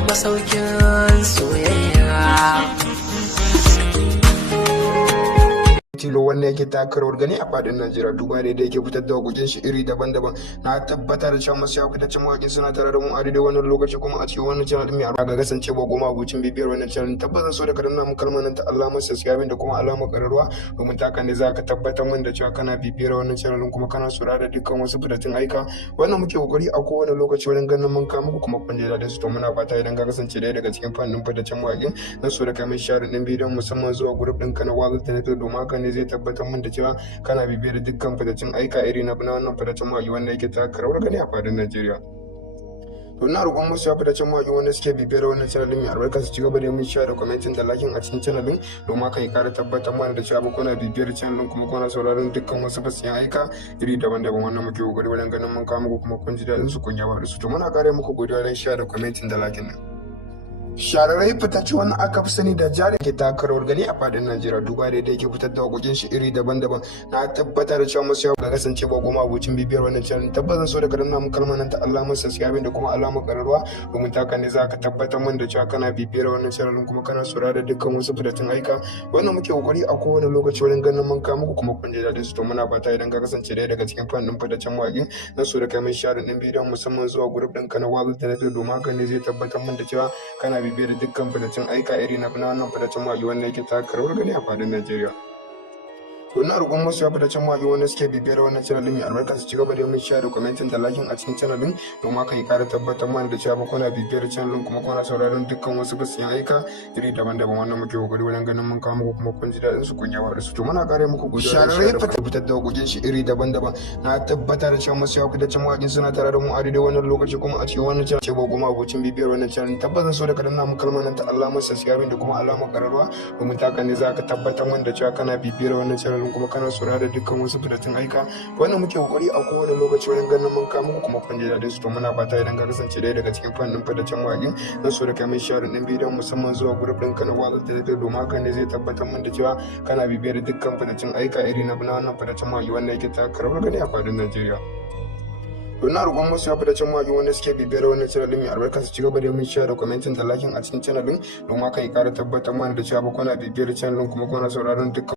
wani masaukin soyayya. Tilo wannan yake taka rawar gani a fadin Najeriya duba da yake fitar da waƙoƙin shi iri daban-daban. Na tabbata da cewa masu yawa fitaccen mawaƙi suna tare da mu a daidai wannan lokaci kuma a cikin wannan channel din mai albarka ga kasancewa goma abucin bibiyar wannan channel tabbata so da ka danna mu kalmar nan ta alamar subscribe da kuma alamar ƙararrawa domin ta haka ne za ka tabbatar min da cewa kana bibiyar wannan channel kuma kana saurara dukkan wasu fitattun aika wannan muke kokari a kowane lokaci wajen ganin mun kawo muku kuma kun ji daɗin su to muna fata idan ka kasance ɗaya daga cikin fannin fitaccen mawaƙin na so da kai mai share ɗin bidiyon musamman zuwa group ɗinka na Wazir Teleto domin haka ne zai tabbatar min da cewa kana bibiyar dukkan fitaccen aika iri na wannan fitaccen mawaƙi wanda yake taka rawar gani a fadin Najeriya. To ina roƙon musu ya fitaccen mawaƙi wanda suke bibiyar wannan channel mai albarka su ci gaba da yin share da commenting da liking a cikin channel din domin haka ya ƙara tabbatar mana da cewa kuna bibiyar channel din kuma kuna sauraron dukkan wasu fasiyan aika iri daban-daban wannan muke kokari wajen ganin mun kawo muku kuma kun ji daɗin su kun yaba da su to muna ƙara muku godiya wajen share da commenting da liking din. Shararrai fitacce wani aka fi sani da jari ke taka rawar gani a fadin Najeriya duba da yake fitar da waƙoƙin shi iri daban-daban. Na tabbata da cewa masu yawa ga kasance ba goma abocin bibiyar wannan channel tabbata so da ka danna mu kalmar nan ta alamar subscribe da kuma alamar ƙararrawa domin ta ne za ka tabbatar min da cewa kana bibiyar wannan channel kuma kana saurara dukkan wasu fitattun aika wannan muke kokari a kowane lokaci wajen ganin mun kawo muku kuma kun ji daɗin su to muna fata idan ka kasance ɗaya daga cikin fannin fitaccen mawaƙin na so da kai mai share ɗin bidiyon musamman zuwa group ɗinka na Wazir Teleto domin haka ne zai tabbatar min da cewa kana bibiyar dukkan fitaccen aika iri na wannan fitaccen mawaƙi wanda yake taka rawar gani a fadin Najeriya. To ina roƙon masu ya fitaccen mawaƙi wanda suke bibiyar wannan channel din mai albarka su ci gaba da yin share da commenting da liking a cikin channel din domin haka ya ƙara tabbatar mana da cewa kuna bibiyar channel din kuma kuna sauraron dukkan wasu fasiyan aika iri daban-daban wannan muke kokari wajen ganin mun kawo muku kuma kun ji daɗin su kun yaba da su to muna ƙara muku godiya shararrai fitar da waƙoƙin shi iri daban-daban. Na tabbata da cewa masu ya fitaccen mawaƙi suna tare da mu a daidai wannan lokaci kuma a cikin wannan channel ce ba goma abocin bibiyar wannan channel tabbata so da ka danna mu kalmar nan ta alamar subscribe da kuma alamar ƙararrawa domin ta haka ne za ka tabbatar min da cewa kana bibiyar wannan channel kuma kana saurara da dukkan wasu fitattun aika wannan muke kokari a kowane lokaci wajen ganin mun kawo muku kuma kun ji daɗin su to muna fata idan ka kasance ɗaya daga cikin fannin fitaccen mawaƙin na so da kai mai share ɗin bidiyon musamman zuwa group ɗinka na Wazir Teleto domin haka ne zai tabbatar min da cewa kana bibiyar dukkan fitaccen aika iri na wannan fitaccen mawaƙi wanda yake taka rawar gani a fadin Najeriya. To ina roƙon masu ya fitaccen mawaƙi wanda suke bibiyar wannan channel din mai albarka su ci gaba da yin share da commenting da liking a cikin channel din domin haka ya ƙara tabbatar mana da cewa kuna bibiyar channel din kuma kuna sauraron dukkan